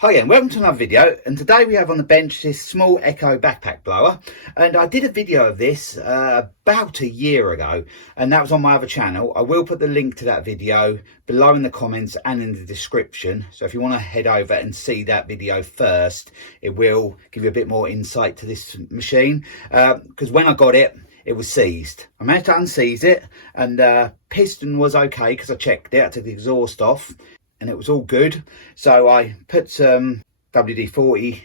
Hi again, welcome to another video, and today we have on the bench this small Echo backpack blower, and I did a video of this about a year ago, and that was on my other channel. I will put the link to that video below in the comments and in the description, so if you want to head over and see that video first, it will give you a bit more insight to this machine, because when I got it, it was seized. I managed to unseize it, and piston was okay because I checked it. I took the exhaust off and it was all good. So I put some WD-40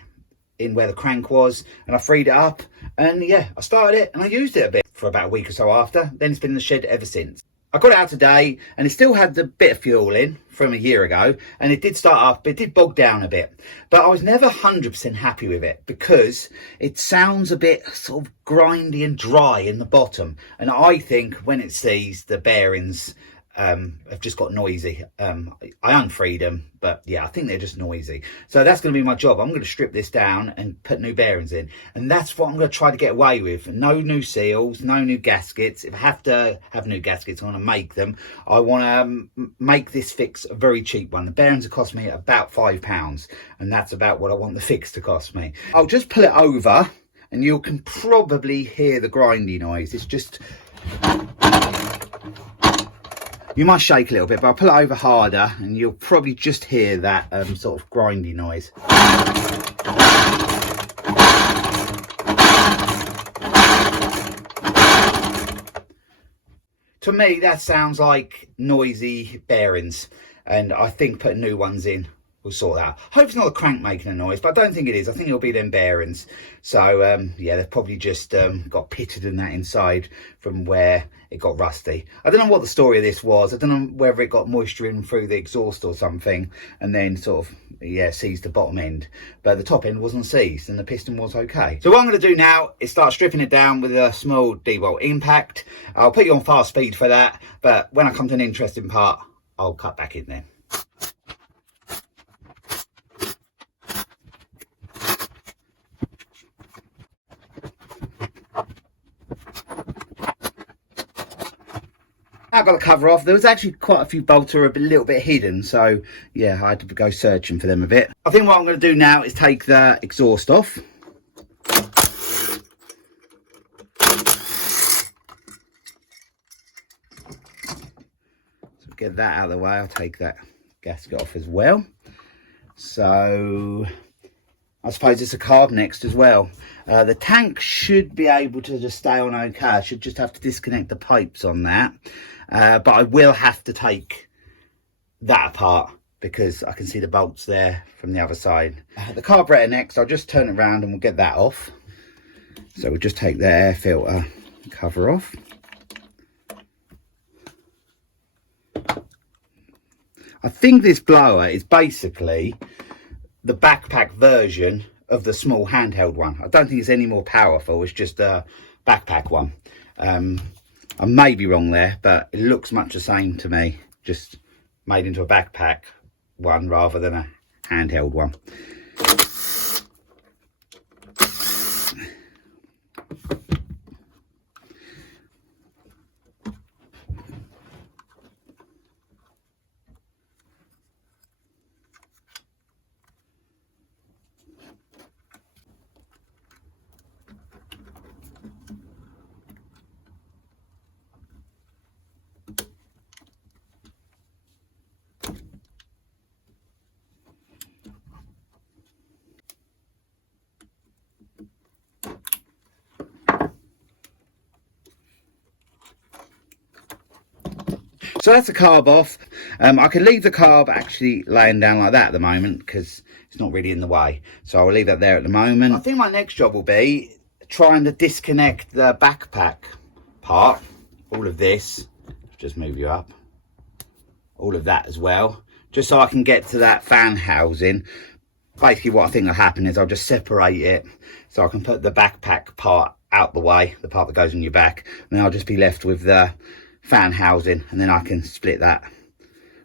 in where the crank was and I freed it up, and yeah, I started it and I used it a bit for about a week or so after. Then it's been in the shed ever since. I got it out today and it still had the bit of fuel in from a year ago, and it did start up, but it did bog down a bit. But I was never 100% happy with it because it sounds a bit sort of grindy and dry in the bottom. And I think when it seized, the bearings have just got noisy. I unfreed them, but yeah, I think they're just noisy. So that's going to be my job. I'm going to strip this down and put new bearings in, and that's what I'm going to try to get away with. No new seals, no new gaskets. If I have to have new gaskets, I want to make them. I want to make this fix a very cheap one. The bearings have cost me about £5, and that's about what I want the fix to cost me. I'll just pull it over and you can probably hear the grindy noise. It's just, you might shake a little bit, but I'll pull it over harder and you'll probably just hear that sort of grindy noise. To me, that sounds like noisy bearings, and I think putting new ones in will sort that out. Hope it's not the crank making a noise, but I don't think it is. I think it'll be them bearings. So yeah, they've probably just got pitted in that inside from where it got rusty. I don't know what the story of this was. I don't know whether it got moisture in through the exhaust or something and then sort of, yeah, seized the bottom end, but the top end wasn't seized and the piston was okay. So what I'm going to do now is start stripping it down with a small D-bolt impact. I'll put you on fast speed for that, but when I come to an interesting part, I'll cut back in there. I got the cover off. There was actually quite a few bolts that were a little bit hidden, so yeah, I had to go searching for them a bit. I think what I'm going to do now is take the exhaust off. So get that out of the way. I'll take that gasket off as well. So I suppose it's a carb next as well. The tank should be able to just stay on okay. I should just have to disconnect the pipes on that. But I will have to take that apart because I can see the bolts there from the other side. The carburetor next, I'll just turn it around and we'll get that off. So we'll just take the air filter cover off. I think this blower is basically the backpack version of the small handheld one. I don't think it's any more powerful. It's just a backpack one. I may be wrong there, but it looks much the same to me, just made into a backpack one rather than a handheld one. So that's the carb off. I can leave the carb actually laying down like that at the moment because it's not really in the way. So I'll leave that there at the moment. I think my next job will be trying to disconnect the backpack part. All of this, just move you up. All of that as well, just so I can get to that fan housing. Basically what I think will happen is I'll just separate it so I can put the backpack part out the way, the part that goes on your back, and then I'll just be left with the fan housing, and then I can split that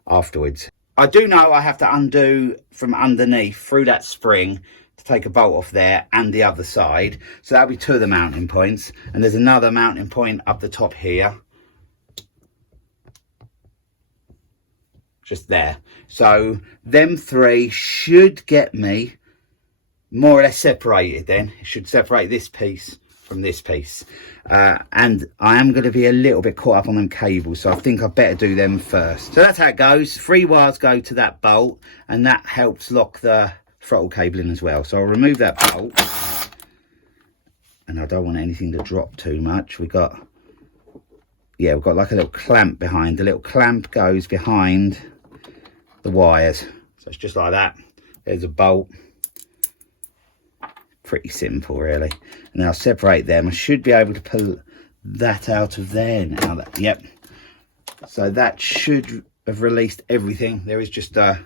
afterwards. I do know I have to undo from underneath through that spring to take a bolt off there and the other side, so that'll be two of the mounting points, and there's another mounting point up the top here just there. So them three should get me more or less separated. Then it should separate this piece from this piece, and I am going to be a little bit caught up on them cables, so I think I better do them first. So that's how it goes. 3 wires go to that bolt, and that helps lock the throttle cable in as well. So I'll remove that bolt, and I don't want anything to drop too much. We've got like a little clamp behind. The little clamp goes behind the wires, so it's just like that. There's a bolt. Pretty simple, really. And then I'll separate them. I should be able to pull that out of there now. Yep. So that should have released everything. There is just a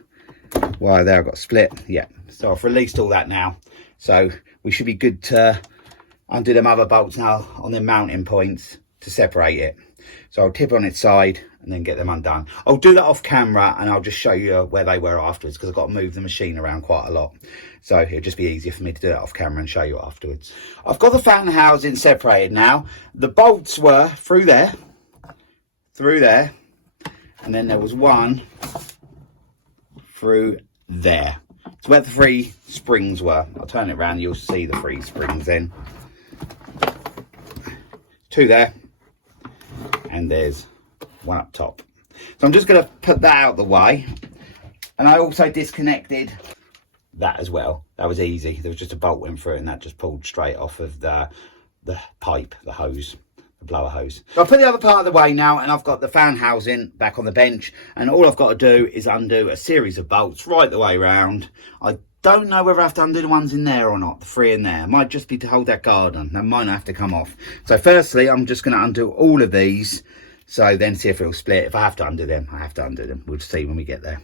wire there I've got split. Yeah. So I've released all that now. So we should be good to undo them other bolts now on the mounting points to separate it. So I'll tip on its side and then get them undone. I'll do that off camera, and I'll just show you where they were afterwards, because I've got to move the machine around quite a lot. So it'll just be easier for me to do that off camera and show you afterwards. I've got the fan housing separated now. The bolts were through there, and then there was one through there. It's where the 3 springs were. I'll turn it around, you'll see the 3 springs then. 2 there, and there's 1 up top. So I'm just going to put that out the way, and I also disconnected that as well. That was easy. There was just a bolt went through it, and that just pulled straight off of the pipe, the hose, the blower hose. So I'll put the other part of the way now, and I've got the fan housing back on the bench, and all I've got to do is undo a series of bolts right the way around. I don't know whether I have to undo the ones in there or not, the 3 in there. It might just be to hold that guard on. That might not have to come off. So firstly, I'm just going to undo all of these, so then see if it'll split. If I have to undo them, I have to undo them. We'll see when we get there.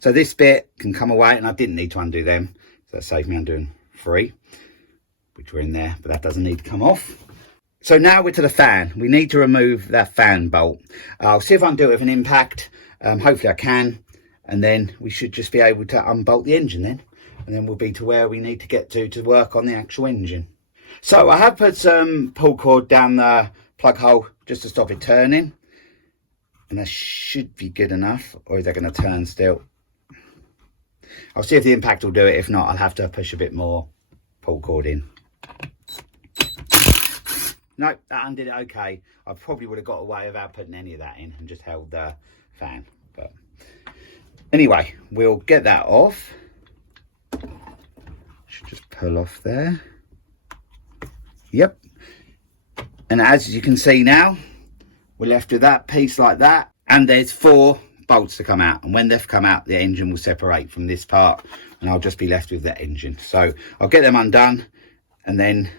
So this bit can come away, and I didn't need to undo them. So that saved me undoing 3, which were in there, but that doesn't need to come off. So now we're to the fan. We need to remove that fan bolt. I'll see if I can do it with an impact. Hopefully I can. And then we should just be able to unbolt the engine then. And then we'll be to where we need to get to work on the actual engine. So I have put some pull cord down the plug hole just to stop it turning. And that should be good enough. Or is that going to turn still? I'll see if the impact will do it. If not, I'll have to push a bit more pull cord in. No, that undid it okay. I probably would have got away without putting any of that in and just held the fan. But anyway, we'll get that off. Should just pull off there. Yep. And as you can see now, we're left with that piece like that. And there's 4 bolts to come out, and when they've come out, the engine will separate from this part, and I'll just be left with that engine. So I'll get them undone, and then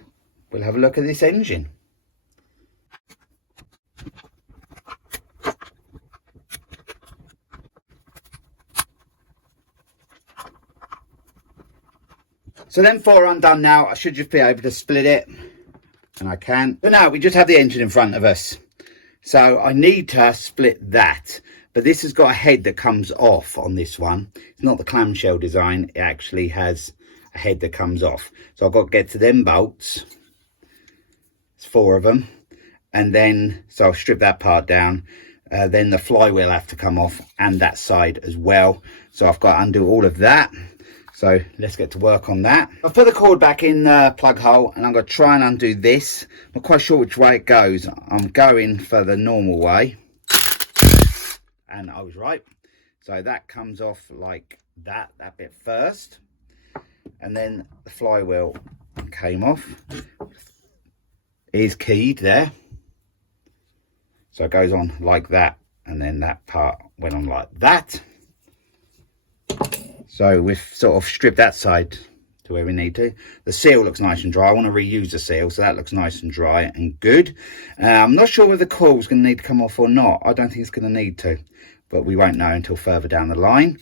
we'll have a look at this engine. So them 4 are undone now. I should just be able to split it, and I can. But now we just have the engine in front of us, so I need to split that. But this has got a head that comes off on this one. It's not the clamshell design. It actually has a head that comes off. So I've got to get to them bolts. It's 4 of them. And then, so I'll strip that part down. Then the flywheel have to come off, and that side as well. So I've got to undo all of that. So let's get to work on that. I've put the cord back in the plug hole, and I'm going to try and undo this. I'm not quite sure which way it goes. I'm going for the normal way. And I was right. So that comes off like that bit first, and then the flywheel came off. It is keyed there, so it goes on like that, and then that part went on like that. So we've sort of stripped that side to where we need to. The seal looks nice and dry. I want to reuse the seal, so that looks nice and dry and good. I'm not sure whether the coil's going to need to come off or not. I don't think it's going to need to, but we won't know until further down the line.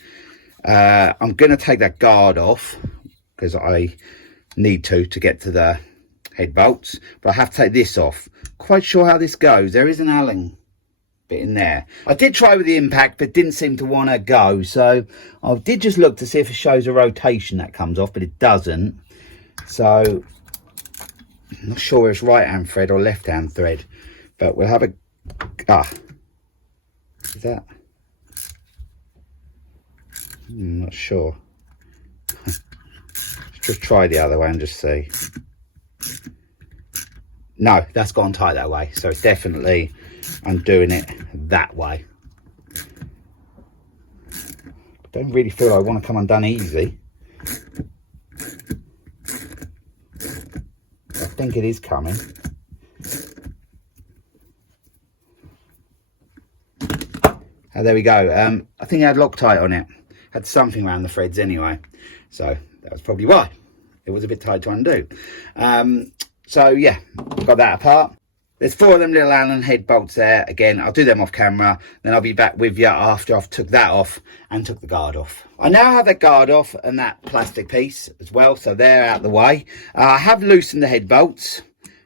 I'm going to take that guard off because I need to get to the head bolts, but I have to take this off. Quite sure how this goes. There is an Allen bit in there. I did try with the impact, but didn't seem to want to go. So I did just look to see if it shows a rotation that comes off, but it doesn't. So I'm not sure if it's right hand thread or left hand thread, but we'll have a, is that? I'm not sure. Let's just try the other way and just see. No, that's gone tight that way. So it's definitely, I'm doing it that way. I don't really feel I want to come undone easy. I think it is coming. Oh, there we go. I think it had Loctite on it. Had something around the threads anyway. So that was probably why. It was a bit tight to undo. So yeah, got that apart. There's 4 of them little Allen head bolts there. Again, I'll do them off camera. Then I'll be back with you after I've took that off and took the guard off. I now have that guard off and that plastic piece as well. So they're out of the way. I have loosened the head bolts.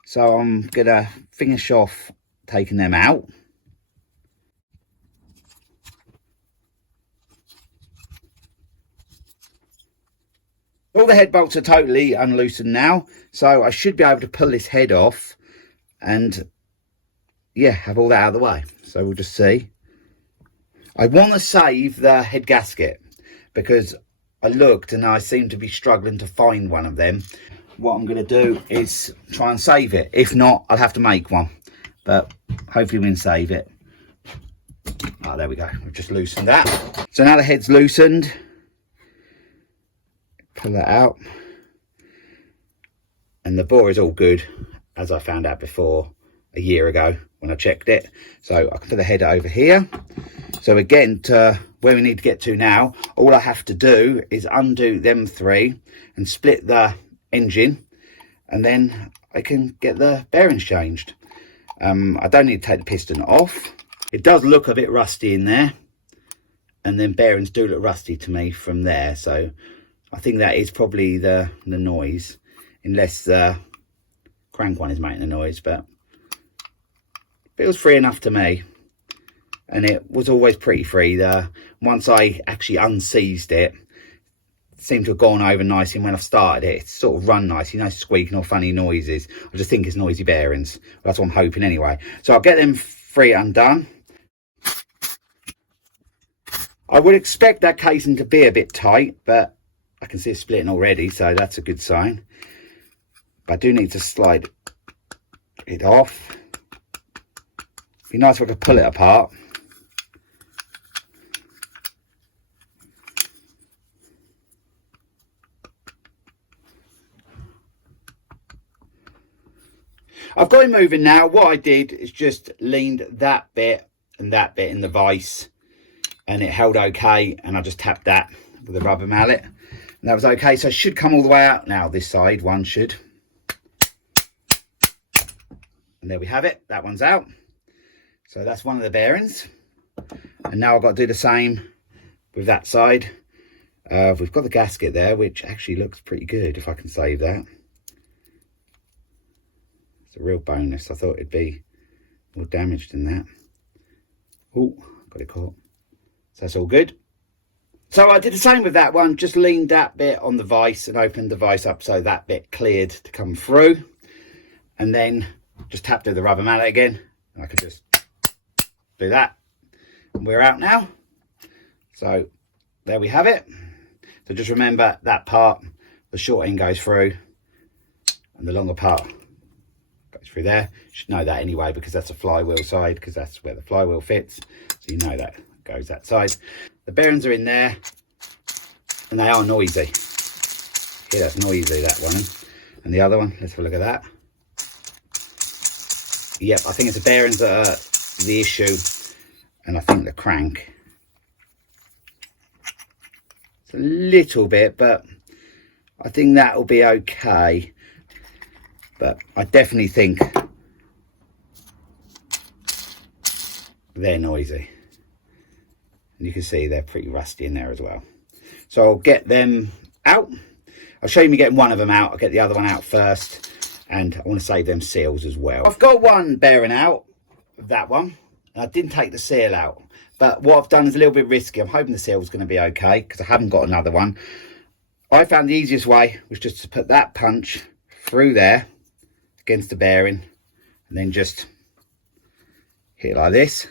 So I'm going to finish off taking them out. All the head bolts are totally unloosened now, so I should be able to pull this head off and, yeah, have all that out of the way. So we'll just see. I want to save the head gasket because I looked and I seem to be struggling to find one of them. What I'm going to do is try and save it. If not, I'll have to make one, but hopefully we can save it. Oh, there we go. We've just loosened that. So now the head's loosened. Pull that out, and the bore is all good, as I found out before a year ago when I checked it. So I can put the header over here. So we're getting to where we need to get to now. All I have to do is undo them 3 and split the engine, and then I can get the bearings changed. I don't need to take the piston off. It does look a bit rusty in there, and then bearings do look rusty to me from there. So I think that is probably the noise, unless the crank one is making the noise, but it feels free enough to me. And it was always pretty free. Once I actually unseized it, it seemed to have gone over nicely. And when I started it, it's sort of run nice, squeaking or funny noises. I just think it's noisy bearings. That's what I'm hoping anyway. So I'll get them 3 undone. I would expect that casing to be a bit tight, but I can see it splitting already, so that's a good sign. But I do need to slide it off. Be nice if I could pull it apart. I've got it moving now. What I did is just leaned that bit and that bit in the vise, and it held okay, and I just tapped that with a rubber mallet. And that was okay, so it should come all the way out now. This side one should. And there we have it. That one's out. So that's one of the bearings. And now I've got to do the same with that side. We've got the gasket there, which actually looks pretty good, if I can save that. It's a real bonus. I thought it'd be more damaged than that. Oh, got it caught. So that's all good. So I did the same with that one, just leaned that bit on the vise and opened the vise up so that bit cleared to come through. And then just tapped through the rubber mallet again, and I could just do that. And we're out now. So there we have it. So just remember that part, the short end goes through and the longer part goes through there. You should know that anyway, because that's a flywheel side, because that's where the flywheel fits. So you know that goes that side. The bearings are in there, and they are noisy. Yeah, that's noisy, that one. And the other one, let's have a look at that. Yep, I think it's the bearings that are the issue, and I think the crank. It's a little bit, but I think that will be okay. But I definitely think they're noisy. And you can see they're pretty rusty in there as well. So I'll get them out. I'll show you me getting one of them out. I'll get the other one out first. And I want to save them seals as well. I've got one bearing out of that one. I didn't take the seal out, but what I've done is a little bit risky. I'm hoping the seal's going to be okay because I haven't got another one. I found the easiest way was just to put that punch through there against the bearing and then just hit it like this.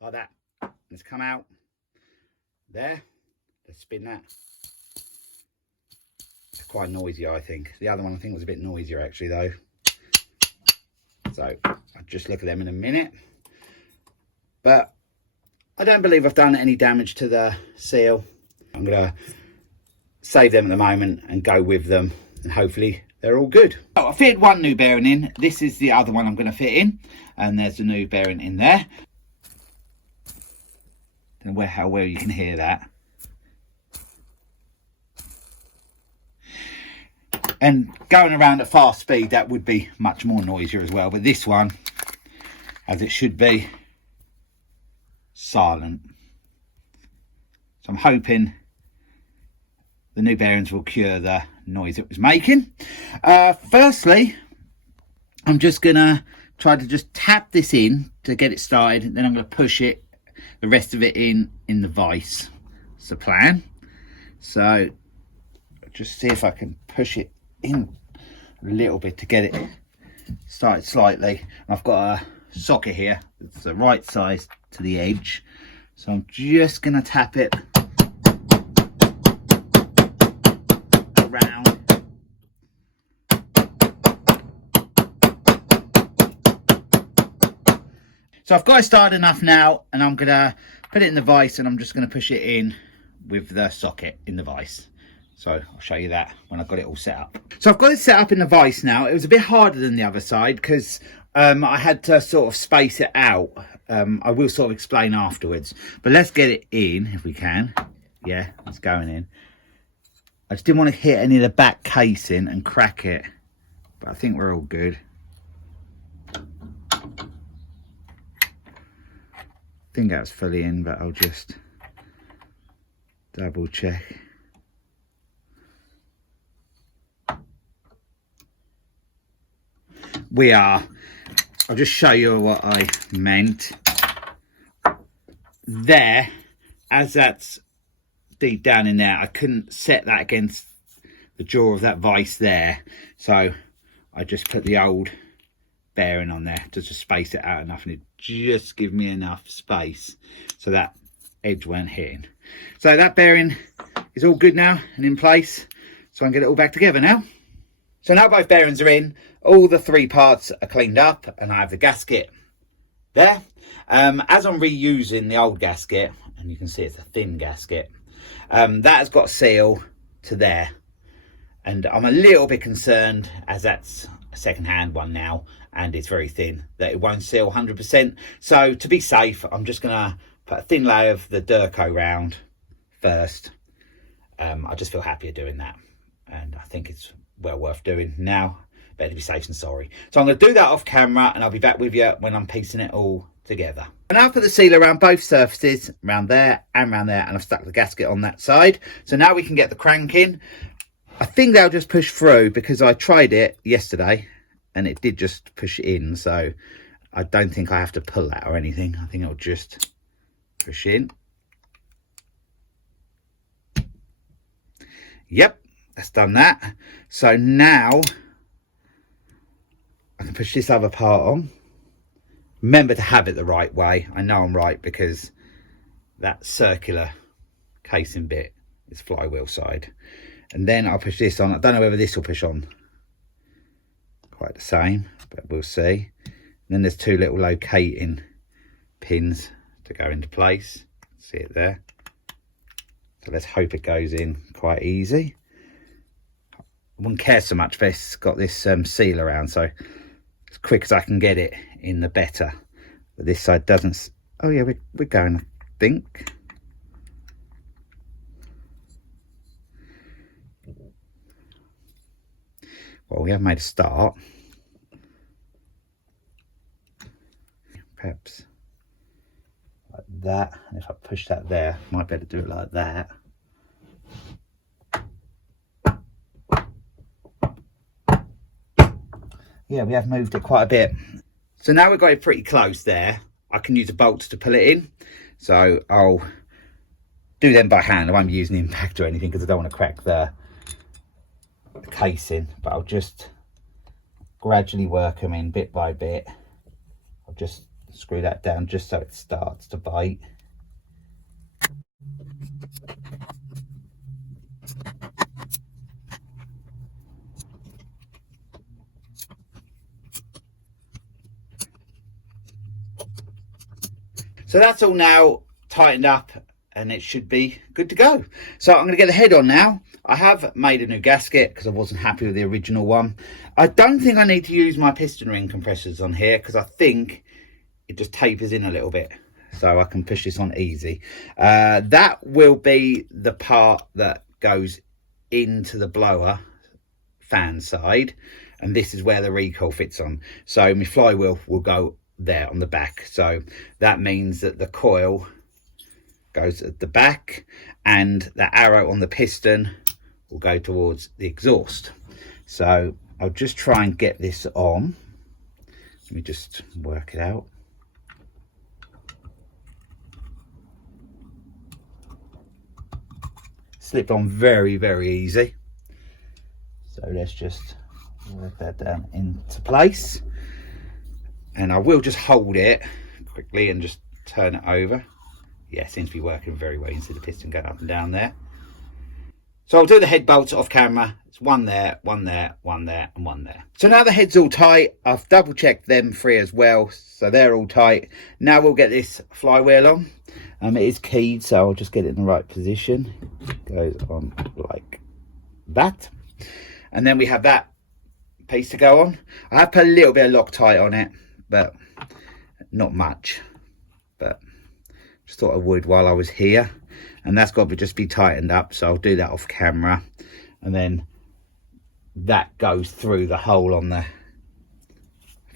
Like that. Let's come out there. Let's spin that. It's quite noisy, I think. The other one I think was a bit noisier actually though. So I'll just look at them in a minute. But I don't believe I've done any damage to the seal. I'm going to save them at the moment and go with them, and hopefully they're all good. Oh, I fitted one new bearing in. This is the other one I'm going to fit in, and there's the new bearing in there. Don't know how well you can hear that. And going around at fast speed, that would be much more noisier as well. But this one, as it should be, silent. So I'm hoping the new bearings will cure the noise it was making. Firstly, I'm just gonna try to just tap this in to get it started, then I'm going to push it, the rest of it in the vise. It's the plan. So just see if I can push it in a little bit to get it started slightly. I've got a socket here, it's the right size to the edge, so I'm just going to tap it around. So I've got it started enough now, and I'm going to put it in the vise, and I'm just going to push it in with the socket in the vise. So I'll show you that when I've got it all set up. So I've got it set up in the vise now. It was a bit harder than the other side because I had to sort of space it out. I will sort of explain afterwards, but let's get it in if we can. Yeah, it's going in. I just didn't want to hit any of the back casing and crack it, but I think we're all good. I think that's fully in, but I'll just double check. We are. I'll just show you what I meant. There, as that's deep down in there, I couldn't set that against the jaw of that vise there. So I just put the old bearing on there to just space it out enough, and it just give me enough space so that edge weren't hitting. So that bearing is all good now and in place. So I can get it all back together now. So now both bearings are in, all the three parts are cleaned up, and I have the gasket there. As I'm reusing the old gasket, and you can see it's a thin gasket, that has got a seal to there. And I'm a little bit concerned, as that's a second-hand one now, and it's very thin, that it won't seal 100%. So to be safe, I'm just going to put a thin layer of the Durco round first. I just feel happier doing that, and I think it's well worth doing now. Better to be safe than sorry. So I'm going to do that off camera, and I'll be back with you when I'm piecing it all together. And I've put the seal around both surfaces, around there and around there, and I've stuck the gasket on that side. So now we can get the crank in. I think they'll just push through because I tried it yesterday and it did just push in. So I don't think I have to pull that or anything. I think it'll just push in. Yep, that's done that. So now I can push this other part on. Remember to have it the right way. I know I'm right because that circular casing bit is flywheel side. And then I'll push this on. I don't know whether this will push on quite the same, but we'll see. And then there's two little locating pins to go into place. See it there? So let's hope it goes in quite easy. I wouldn't care so much if it's got this seal around, so as quick as I can get it in, the better. But this side doesn't. Oh yeah, we're going, I think. Well, we have made a start. Perhaps like that. And if I push that there, I might be able to do it like that. yeah, we have moved it quite a bit. So now we've got it pretty close there. I can use a bolt to pull it in. So I'll do them by hand. I won't be using the impact or anything because I don't want to crack the casing, but I'll just gradually work them in bit by bit. I'll just screw that down just so it starts to bite. So that's all now tightened up and it should be good to go. So I'm going to get the head on now. I have made a new gasket because I wasn't happy with the original one. I don't think I need to use my piston ring compressors on here because I think it just tapers in a little bit. So I can push this on easy. That will be the part that goes into the blower fan side. And this is where the recoil fits on. So my flywheel will go there on the back. So that means that the coil goes at the back and the arrow on the piston will go towards the exhaust. So I'll just try and get this on. Let me just work it out. Slipped on very, very easy. So let's just work that down into place. And I will just hold it quickly and just turn it over. Yeah, it seems to be working very well. You can see the piston going up and down there. So I'll do the head bolts off camera. It's one there, one there, one there, and one there. So now the head's all tight. I've double checked them three as well. So they're all tight. Now we'll get this flywheel on. It is keyed, so I'll just get it in the right position. It goes on like that. And then we have that piece to go on. I have put a little bit of Loctite on it, but not much. But just thought I would while I was here. And that's got to just be tightened up, so I'll do that off camera. And then that goes through the hole on the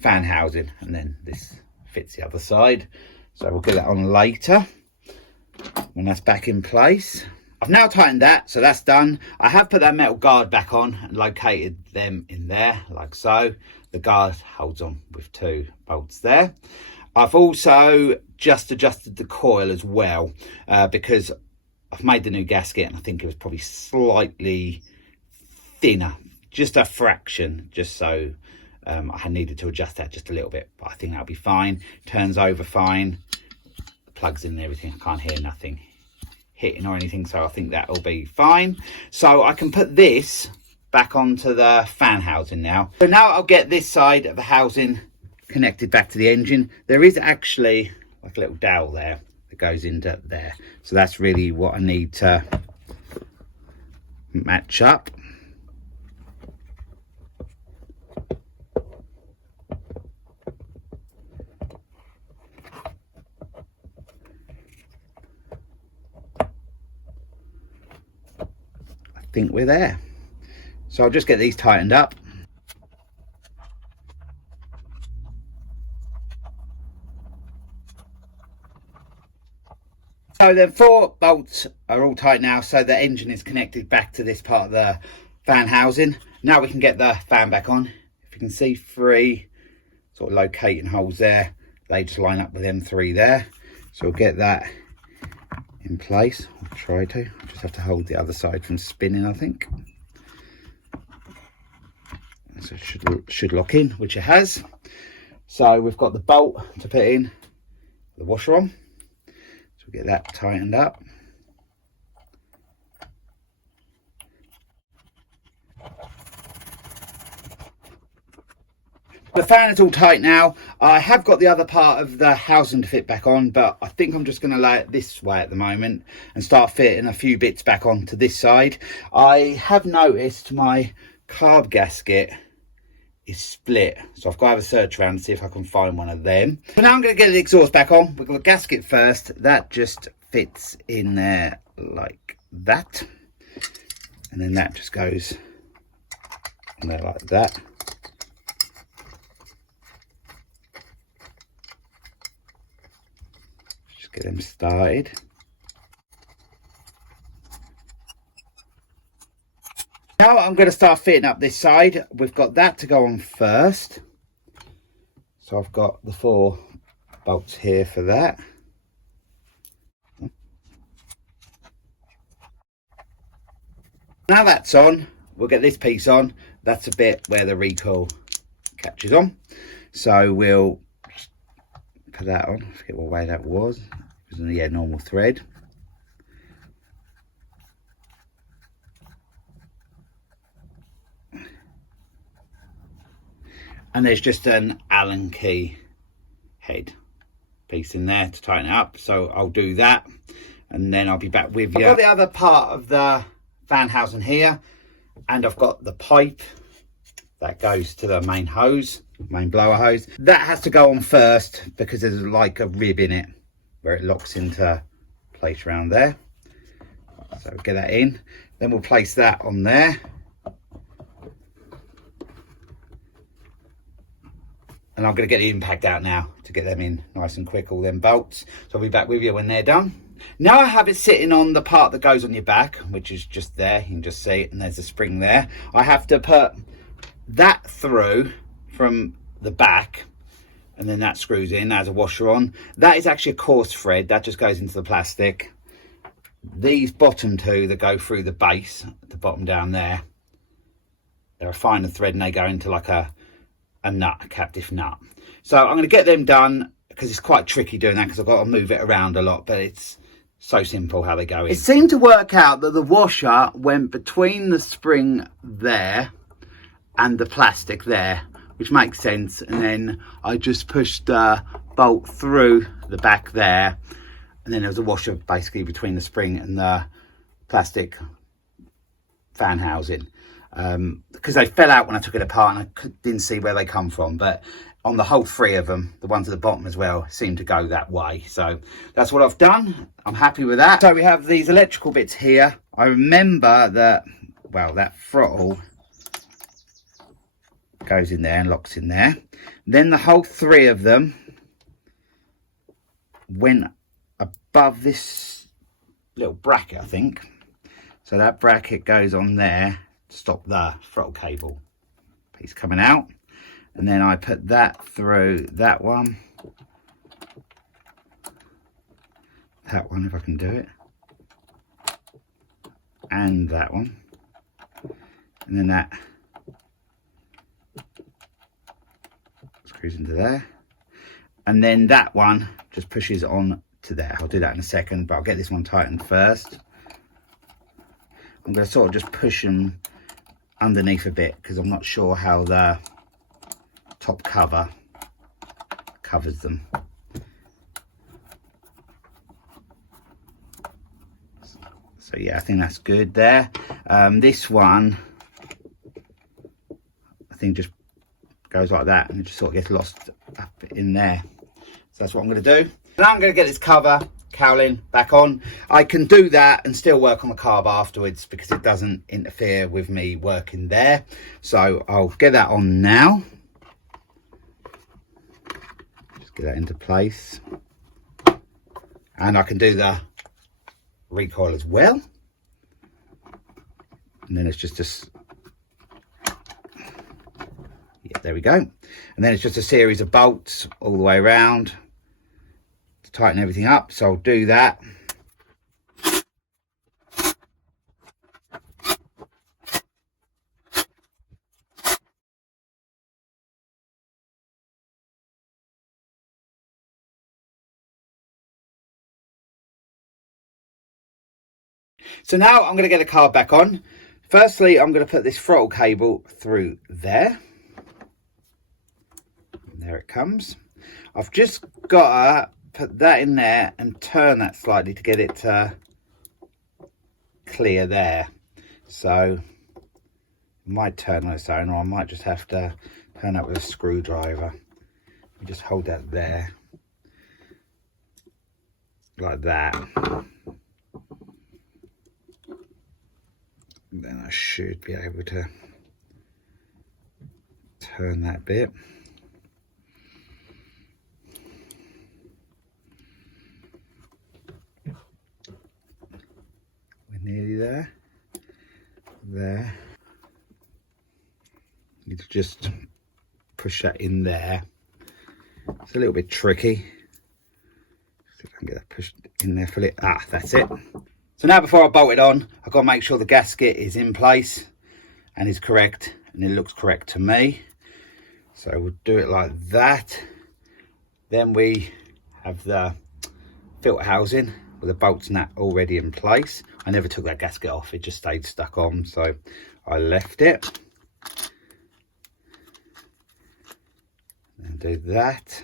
fan housing, and then this fits the other side. So we'll get that on later when that's back in place. I've now tightened that, so that's done. I have put that metal guard back on and located them in there like so. The guard holds on with two bolts there. I've also just adjusted the coil as well because I've made the new gasket and I think it was probably slightly thinner, just a fraction, just so I needed to adjust that just a little bit, but I think that'll be fine. Turns over fine, plugs in and everything. I can't hear nothing hitting or anything, so I think that'll be fine. So I can put this back onto the fan housing now. So now I'll get this side of the housing connected back to the engine. There is actually like a little dowel there that goes into there, so that's really what I need to match up. I think we're there, so I'll just get these tightened up. So the 4 bolts are all tight now, so the engine is connected back to this part of the fan housing. Now we can get the fan back on. If you can see 3 sort of locating holes there, they just line up with them 3 there. So we'll get that in place. I'll try to. I just have to hold the other side from spinning, I think. So it should lock in, which it has. So we've got the bolt to put in the washer on. So we'll get that tightened up. The fan is all tight now. I have got the other part of the housing to fit back on, but I think I'm just going to lay it this way at the moment and start fitting a few bits back onto this side. I have noticed my carb gasket is split, so I've got to have a search around to see if I can find one of them. So now I'm going to get the exhaust back on. We've got the gasket first. That just fits in there like that, and then that just goes in there like that. Just get them started. Now I'm going to start fitting up this side. We've got that to go on first. So I've got the 4 bolts here for that. Now that's on, we'll get this piece on. That's a bit where the recoil catches on. So we'll put that on. I forget what way that was. It was in the normal thread. And there's just an Allen key head piece in there to tighten it up. So I'll do that and then I'll be back with you. I've got the other part of the fan housing here, and I've got the pipe that goes to the main hose, main blower hose. That has to go on first because there's like a rib in it where it locks into place around there. So get that in, then we'll place that on there. And I'm going to get the impact out now to get them in nice and quick, all them bolts. So I'll be back with you when they're done. Now I have it sitting on the part that goes on your back, which is just there. You can just see it, and there's a spring there. I have to put that through from the back, and then that screws in. There's a washer on. That is actually a coarse thread. That just goes into the plastic. These bottom 2 that go through the base, at the bottom down there, they're a finer thread, and they go into like a nut, a captive nut. So I'm going to get them done because it's quite tricky doing that because I've got to move it around a lot, but it's so simple how they go in. It seemed to work out that the washer went between the spring there and the plastic there, which makes sense. And then I just pushed the bolt through the back there, and then there was a washer basically between the spring and the plastic fan housing. Because they fell out when I took it apart and I didn't see where they come from, but on the whole 3 of them, the ones at the bottom as well, seem to go that way. So that's what I've done. I'm happy with that. So we have these electrical bits here. I remember that, well, that throttle goes in there and locks in there. Then the whole 3 of them went above this little bracket, I think. So that bracket goes on there to stop the throttle cable piece coming out. And then I put that through that one. That one, if I can do it. And that one. And then that screws into there. And then that one just pushes on to there. I'll do that in a second, but I'll get this one tightened first. I'm going to sort of just push them underneath a bit because I'm not sure how the top cover covers them. So yeah, I think that's good there. This one I think just goes like that and it just sort of gets lost up in there. So that's what I'm going to do. Now I'm going to get this cover cowling back on. I can do that and still work on the carb afterwards because it doesn't interfere with me working there. So I'll get that on now. Just get that into place. And I can do the recoil as well. And then it's just yeah, there we go. And then it's just a series of bolts all the way around to tighten everything up. So I'll do that. So now I'm going to get the carb back on. Firstly, I'm going to put this throttle cable through there. There it comes. I've just got to put that in there and turn that slightly to get it clear there. So I might turn on its own, or I might just have to turn that with a screwdriver. You just hold that there like that. Then I should be able to turn that bit. We're nearly there. There. need to just push that in there. It's a little bit tricky. See if I can get that pushed in there fully. Ah, that's it. So now before I bolt it on, I've got to make sure the gasket is in place and is correct, and it looks correct to me. So we'll do it like that. Then we have the filter housing with the bolts and that already in place. I never took that gasket off, it just stayed stuck on, so I left it. And do that.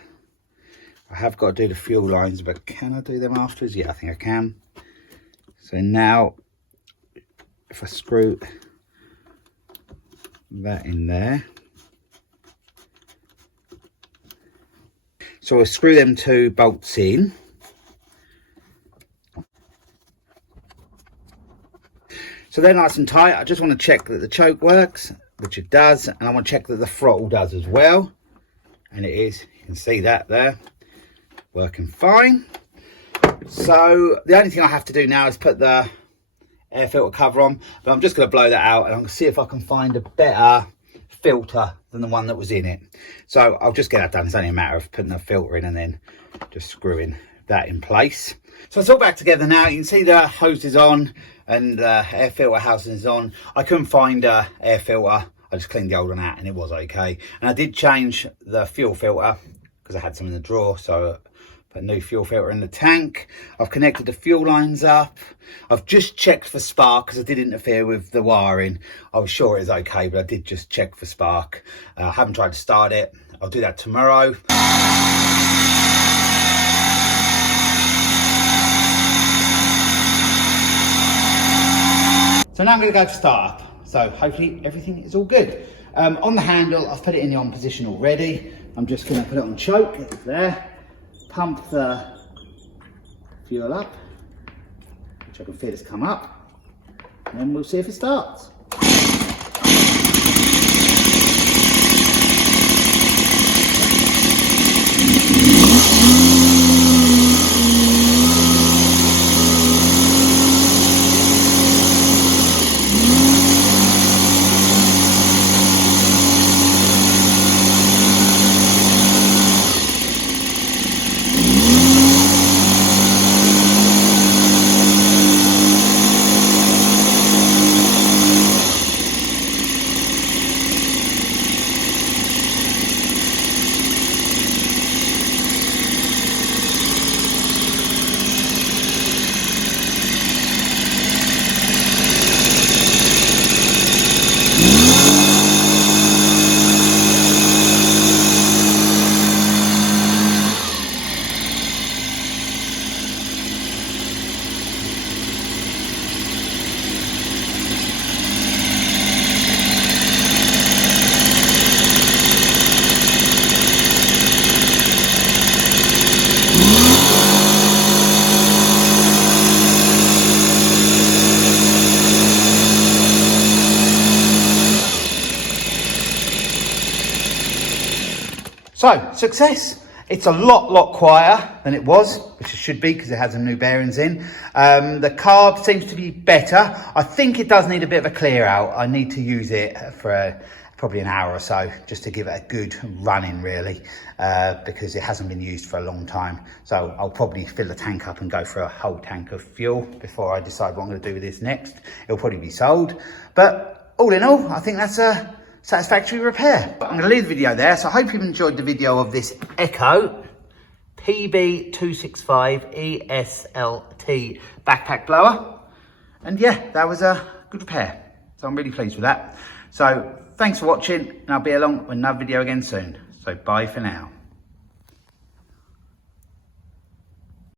I have got to do the fuel lines, but can I do them afterwards? Yeah, I think I can. So now, if I screw that in there. So I'll screw them 2 bolts in. So they're nice and tight. I just want to check that the choke works, which it does, and I want to check that the throttle does as well. And it is. You can see that there. Working fine. So the only thing I have to do now is put the air filter cover on, but I'm just going to blow that out and I'm going to see if I can find a better filter than the one that was in it. So I'll just get that done. It's only a matter of putting the filter in and then just screwing that in place. So it's all back together now. You can see the hose is on and the air filter housing is on. I couldn't find a air filter. I just cleaned the old one out and it was okay. And I did change the fuel filter because I had some in the drawer, so put a new fuel filter in the tank. I've connected the fuel lines up. I've just checked for spark because I did interfere with the wiring. I was sure it was okay, but I did just check for spark. I haven't tried to start it. I'll do that tomorrow. So now I'm going to go to start up. So hopefully everything is all good. On the handle, I've put it in the on position already. I'm just going to put it on choke. It's there. Pump the fuel up, which I can feel has come up, and then we'll see if it starts. So, success. It's a lot quieter than it was, which it should be because it has some new bearings in. The carb seems to be better. I think it does need a bit of a clear out. I need to use it for probably an hour or so just to give it a good running really, because it hasn't been used for a long time. So I'll probably fill the tank up and go for a whole tank of fuel before I decide what I'm going to do with this next. It'll probably be sold. But all in all, I think that's a satisfactory repair. I'm going to leave the video there, so I hope you've enjoyed the video of this Echo PB265 ESLT backpack blower. And yeah, that was a good repair, so I'm really pleased with that. So thanks for watching, and I'll be along with another video again soon. So bye for now.